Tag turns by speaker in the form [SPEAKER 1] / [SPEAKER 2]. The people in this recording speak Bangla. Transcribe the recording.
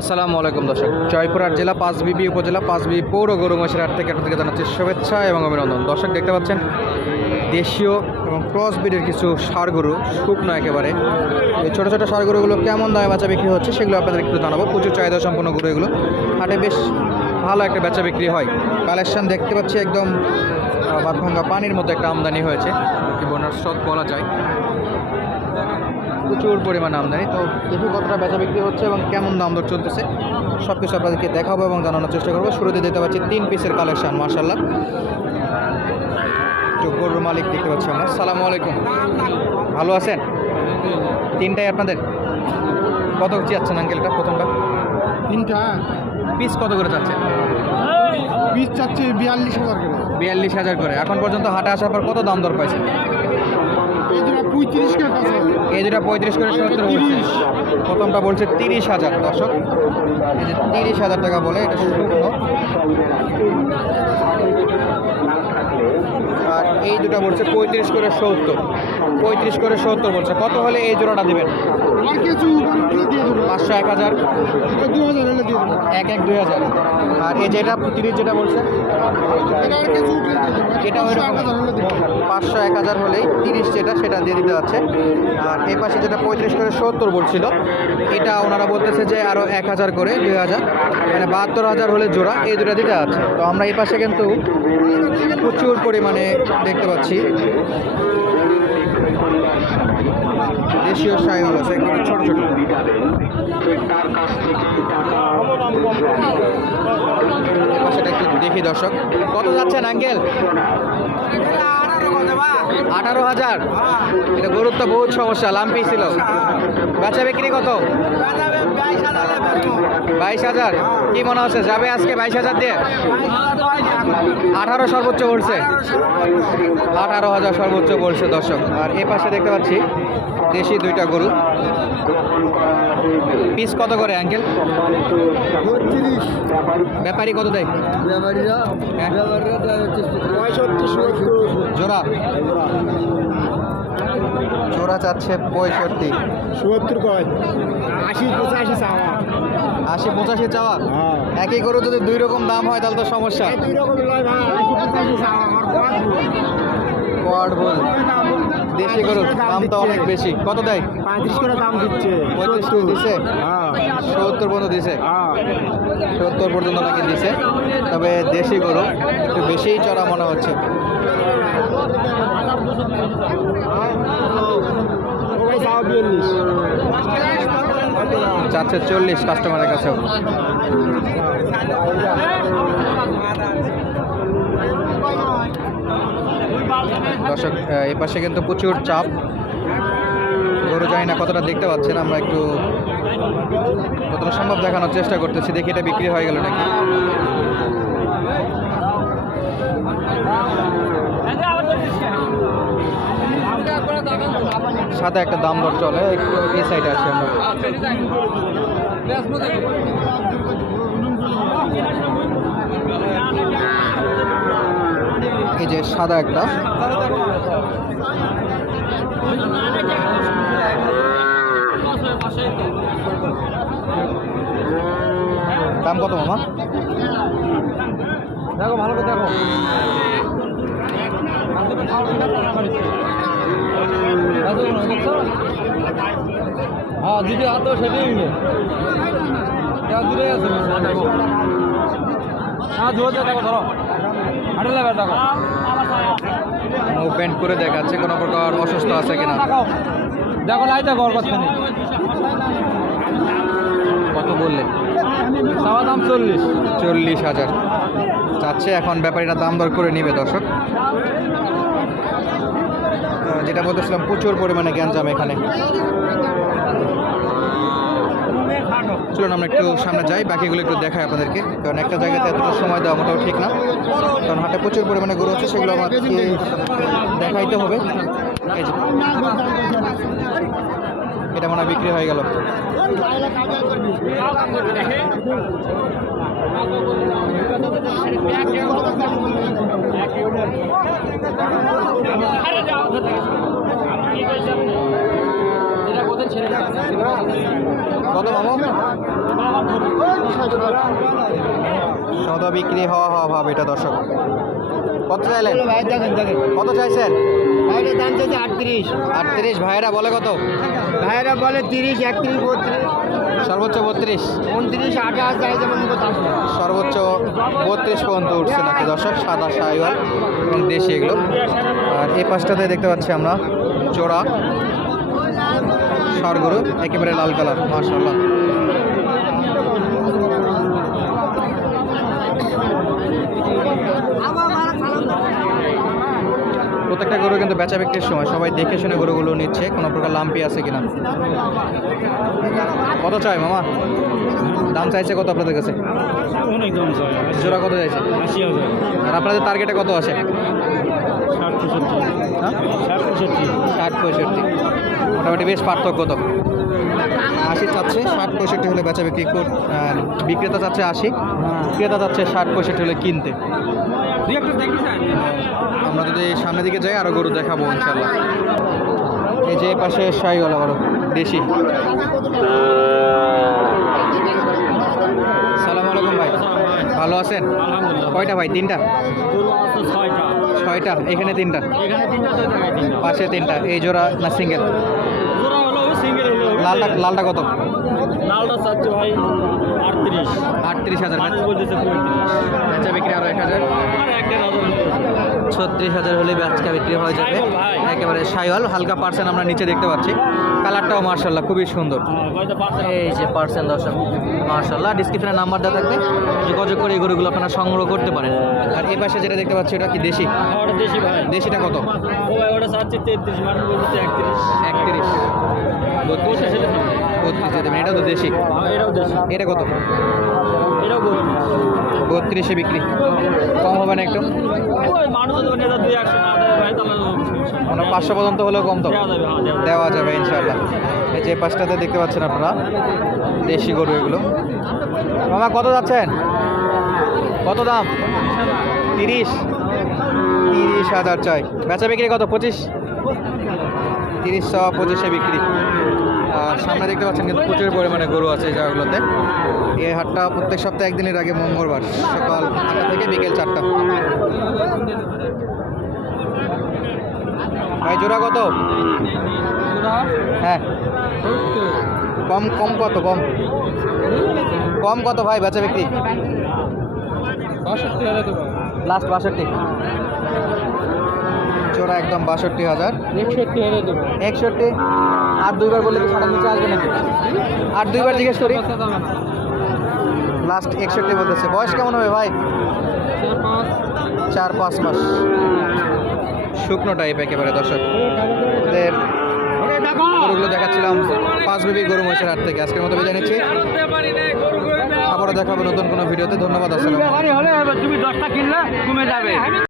[SPEAKER 1] আসসালামু আলাইকুম দর্শক। জয়পুরহাট জেলা পাঁচবিবি উপজেলা পাঁচবিবি পৌর গরুমশের হাট থেকে আপনাদেরকে জানাচ্ছি শুভেচ্ছা এবং অভিনন্দন। দর্শক দেখতে পাচ্ছেন দেশীয় এবং ক্রস ব্রিডের কিছু ষাড় গরু শুকনো একেবারে। এই ছোটো ছোটো ষাড় গরুগুলো কেমন দামে বেচা বিক্রি হচ্ছে সেগুলো আপনাদের একটু জানাব। প্রচুর চাহিদা সম্পন্ন গরু এগুলো। হাটে বেশ ভালো একটা বেচা বিক্রি হয়। কালেকশন দেখতে পাচ্ছি একদম আহ, বাঁধভাঙ্গা পানির মতো একটা আমদানি হয়েছে। বন্যার স্রোত বলা যায়। প্রচুর পরিমাণে আমদানি। তো দেখি কতটা বেচা বিক্রি হচ্ছে এবং কেমন দাম দর চলতেছে। সব কিছু আপনাদেরকে দেখাবো এবং জানানোর চেষ্টা করব। শুরুতে দেখতে পাচ্ছি তিন পিসের কালেকশন মার্শাল্লাহ তো গরুর মালিক দেখতে পাচ্ছি আমরা। সালামু আলাইকুম। ভালো আছেন? তিনটাই আপনাদের? কত চাচ্ছেন আঙ্কেলটা প্রথমটা?
[SPEAKER 2] তিনটা।
[SPEAKER 1] পিস কত করে চাচ্ছেন?
[SPEAKER 2] পিস চাচ্ছে বিয়াল্লিশ হাজার করে।
[SPEAKER 1] বিয়াল্লিশ হাজার করে। এখন পর্যন্ত হাটে আসার পর কত দাম দর পাইছেন?
[SPEAKER 2] এই দুটা পঁয়ত্রিশ করে আছে
[SPEAKER 1] এই দুটা পঁয়ত্রিশ করে সত্তর বলছে প্রথমটা বলছে তিরিশ হাজার দর্শক। এই যে তিরিশ হাজার টাকা বলে এটা শুকনো আর এই দুটা বলছে পঁয়ত্রিশ করে সত্তর। পঁয়ত্রিশ করে সত্তর বলছে। কত হলে এই জোড়াটা দিবেন? পাঁচশো এক হাজার।
[SPEAKER 2] দু হাজার হলে
[SPEAKER 1] এক এক দুই হাজার। আর এই যেটা তিরিশ যেটা বলছে?
[SPEAKER 2] এটা
[SPEAKER 1] ওই
[SPEAKER 2] পাঁচশো এক হাজার
[SPEAKER 1] হলেই তিরিশ যেটা সেটা দিয়ে দিতে যাচ্ছে আর এই পাশে যেটা পঁয়ত্রিশ করে সত্তর বলছিল এটা ওনারা বলতেছে যে আরও এক হাজার করে দুই হাজার। মানে বাহাত্তর হাজার হলে জোড়া এই দুটা দিতে আছে। তো আমরা এই পাশে কিন্তু প্রচুর পরিমাণে দেখতে পাচ্ছি। দেশীয় সাইল আছে একবারে ছোট ছোট। পাশেটা একটু দেখি দর্শক। কত যাচ্ছেন, আঙ্কেল? আঠারো হাজার। এটা গরুর তো বহুত সমস্যা, লাম্পি ছিল। বেচা বিক্রি কত? বাইশ হাজার। কি মনে হচ্ছে? যাবে আজকে বাইশ হাজার দিয়ে? আঠারো সর্বোচ্চ বলছে। আঠারো হাজার সর্বোচ্চ বলছে দর্শক। আর এ পাশে দেখতে পাচ্ছি দেশি দুইটা গরু। পিস কত করে আঙ্কেল?
[SPEAKER 2] বত্রিশ।
[SPEAKER 1] ব্যাপারী কত দেয়? হ্যাঁ। জোড়া? জোড়া চাচ্ছে পঁয়ষট্টি।
[SPEAKER 2] সত্তর কয়? আশি পঁচাশি চাওয়া।
[SPEAKER 1] আশি পঁচাশি চাওয়া?
[SPEAKER 2] হ্যাঁ।
[SPEAKER 1] একই গরু যদি দুই রকম দাম হয় তাহলে তো সমস্যা।
[SPEAKER 2] দুই রকম লয় ভাই আশি পঁচাশি চাওয়া আমার
[SPEAKER 1] ভুল। দেশি গরু দাম তো অনেক বেশি। কত দেয়?
[SPEAKER 2] পঁয়ত্রিশ করে দাম দিচ্ছে।
[SPEAKER 1] পঁয়ত্রিশ করে দিছে?
[SPEAKER 2] হ্যাঁ।
[SPEAKER 1] সত্তর পর্যন্ত দিছে?
[SPEAKER 2] হ্যাঁ।
[SPEAKER 1] সত্তর পর্যন্ত নাকি দিছে? তবে দেশি গরু একটু বেশিই চড়া মনে হচ্ছে
[SPEAKER 2] ওই চাওয়া বিয়াল্লিশ
[SPEAKER 1] চাচ্ছে চল্লিশ কাস্টমারের কাছেও। দর্শক এপাশে কিন্তু প্রচুর চাপ। গরু জানি না কতটা দেখতে পাচ্ছেন, আমরা একটু কতটা সম্ভব দেখানোর চেষ্টা করতেছি, দেখি এটা বিক্রি হয়ে গেল নাকি। সাথে একটা দাম দর চলে এই সাইডে আছি আমরা। এই যে সাদা একটা। দাম কত মামা? দেখো, ভালো করে দেখো। হ্যাঁ যদি হাতে সেটাই দূরে আছে হ্যাঁ ধরো দেখো ধরো হাঁটে লাগা দেখো। মুভমেন্ট করে দেখাচ্ছে কোনো প্রকার অসুস্থ আছে কিনা? দেখো লাই দেখো কথা কত বললেন চাওয়া দাম চল্লিশ। চল্লিশ হাজার। চাচ্ছে এখন ব্যাপারীরা দাম দর করে নিবে দর্শক। যেটা বলতেছিলাম, প্রচুর পরিমাণে গ্যাঞ্জাম এখানে। চলুন, আমরা একটু সামনে যাই, বাকিগুলো একটু দেখাই আপনাদেরকে, কারণ একটা জায়গাতে এতটা সময় দেওয়া মোটাও ঠিক না। কারণ হাটে প্রচুর পরিমাণে গরু আছে, সেগুলো আমাকে দেখাইতে হবে। এটা মনে বিক্রি হয়ে গেল। কত সদ বিক্রি হওয়া হওয়া ভাব এটা দর্শক। কত চাইলেন? কত চাইছেন?
[SPEAKER 2] ভাইয়ের দাম চাইছে আটত্রিশ।
[SPEAKER 1] আটত্রিশ ভাইরা বলে কত?
[SPEAKER 2] ভাইয়েরা বলে তিরিশ একত্রিশ বত্রিশ।
[SPEAKER 1] সর্বোচ্চ বত্রিশ?
[SPEAKER 2] উনত্রিশ আঠাশ চাইছে
[SPEAKER 1] সর্বোচ্চ বত্রিশ পর্যন্ত উঠছে নাকি দর্শক? সাদা সাইওয়াল দেশি এগুলো। আর এই পাশটাতে দেখতে পাচ্ছি আমরা চোরা সারগরু একেবারে লাল কালার মার্শাল্লাহ প্রত্যেকটা গরু কিন্তু বেচা বিক্রির সময়। সবাই দেখে শুনে গরুগুলো নিচ্ছে কোনো প্রকার লাম্পি আছে কিনা? কত চাই মামা? দাম চাইছে কত আপনাদের কাছে?
[SPEAKER 2] অনেক দাম চাই
[SPEAKER 1] জোড়া কত চাইছে?
[SPEAKER 2] আশি হাজার।
[SPEAKER 1] আর আপনাদের টার্গেটে কত আছে? হ্যাঁ?
[SPEAKER 2] ষাট পঁয়ষট্টি।
[SPEAKER 1] ষাট পঁয়ষট্টি। মোটামুটি বেশ পার্থক্য তো। আশি চাচ্ছে ষাট পঁয়ষট্টি হলে বেচা বিক্রি কর বিক্রেতা চাচ্ছে আশি ক্রেতা চাচ্ছে ষাট পঁয়ষট্টি হলে কিনতে। আমরা যদি সামনের দিকে যাই আরও গরু দেখাবো ইনশাল্লাহ এই যে পাশে শাহিওয়াল আবারও দেশি। সালাম আলাইকুম ভাই। ভালো আছেন? কয়টা ভাই তিনটা
[SPEAKER 2] ছয়টা
[SPEAKER 1] এখানে তিনটা। পাশে তিনটা এই জোড়া না সিঙ্গেল?
[SPEAKER 2] সিঙ্গেল হলো
[SPEAKER 1] লালটা লালটা কত?
[SPEAKER 2] লালটা চাচ্ছে ভাই আটত্রিশ।
[SPEAKER 1] আটত্রিশ হাজার।
[SPEAKER 2] বলতেছে পঁয়ত্রিশ।
[SPEAKER 1] বেচা বিক্রি আরও এক হাজার।
[SPEAKER 2] আর
[SPEAKER 1] ছত্রিশ হাজার হলে বেচা বিক্রি হয়ে যাবে। একেবারে সাইওয়াল হালকা পার্সেন্ট আমরা নিচে দেখতে পাচ্ছি। কালারটাও মার্শাল্লাহ খুবই সুন্দর। এই যে পার্সেন্ট দর্শক মার্শাল্লাহ ডিসক্রিপশনে নাম্বার দেওয়া থাকবে। যোগাযোগ করে এই গরুগুলো আপনারা সংগ্রহ করতে পারেন। আর এই পাশে যেটা দেখতে পাচ্ছি ওটা কি দেশি?
[SPEAKER 2] ভাই।
[SPEAKER 1] দেশিটা কত?
[SPEAKER 2] একত্রিশ।
[SPEAKER 1] একত্রিশ। বত্রিশ
[SPEAKER 2] বত্রিশ এটা
[SPEAKER 1] বত্রিশে দেবেন এটা তো দেশি।
[SPEAKER 2] হ্যাঁ, এটাও দেশি।
[SPEAKER 1] এটা কত?
[SPEAKER 2] এটাও বত্রিশে।
[SPEAKER 1] বিক্রি। কম হবে না একটু? মানে পাঁচশো পর্যন্ত হলেও কম তো।
[SPEAKER 2] দেওয়া যাবে হ্যাঁ। দেওয়া যাবে।
[SPEAKER 1] ইনশাল্লাহ এই যে পাঁচটাতে দেখতে পাচ্ছেন আপনারা দেশি গরু এগুলো। মামা কত যাচ্ছেন? কত দাম? তিরিশ। তিরিশ হাজার চাই। বেচা বিক্রি কত? পঁচিশ? তিরিশশো পঁচিশে বিক্রি। আর সামনে দেখতে পাচ্ছেন কিন্তু প্রচুর পরিমাণে গরু আছে এই জায়গাগুলোতে। এই হাটটা প্রত্যেক সপ্তাহে একদিনের আগে মঙ্গলবার সকাল আটটা থেকে বিকেল চারটা। ভাই জোড়া কত? হ্যাঁ। কম কম কত কম? কম কত ভাই বেচা বিক্রি? লাস্ট বাষট্টি। জোড়া একদম বাষট্টি হাজার।
[SPEAKER 2] একষট্টি হাজার দেবো।
[SPEAKER 1] একষট্টি? আর দুইবার বললে কি সাড়ে নিচে আসবে নাকি? আর দুইবার জিজ্ঞেস করি। লাস্ট একষট্টি বলতেছে। বয়স কেমন হবে ভাই? চার পাঁচ মাস। শুকনো টাইপ একেবারে দর্শক। ওদের গরুগুলো দেখাচ্ছিলাম পাঁচ বিবি গরু মহিষের হাট থেকে। আজকের মতো বিদায় নিচ্ছি। আবারও দেখাবো নতুন কোনো ভিডিওতে। ধন্যবাদ আসসালাম
[SPEAKER 2] হলে তুমি দশটা কিনলে কমে যাবে।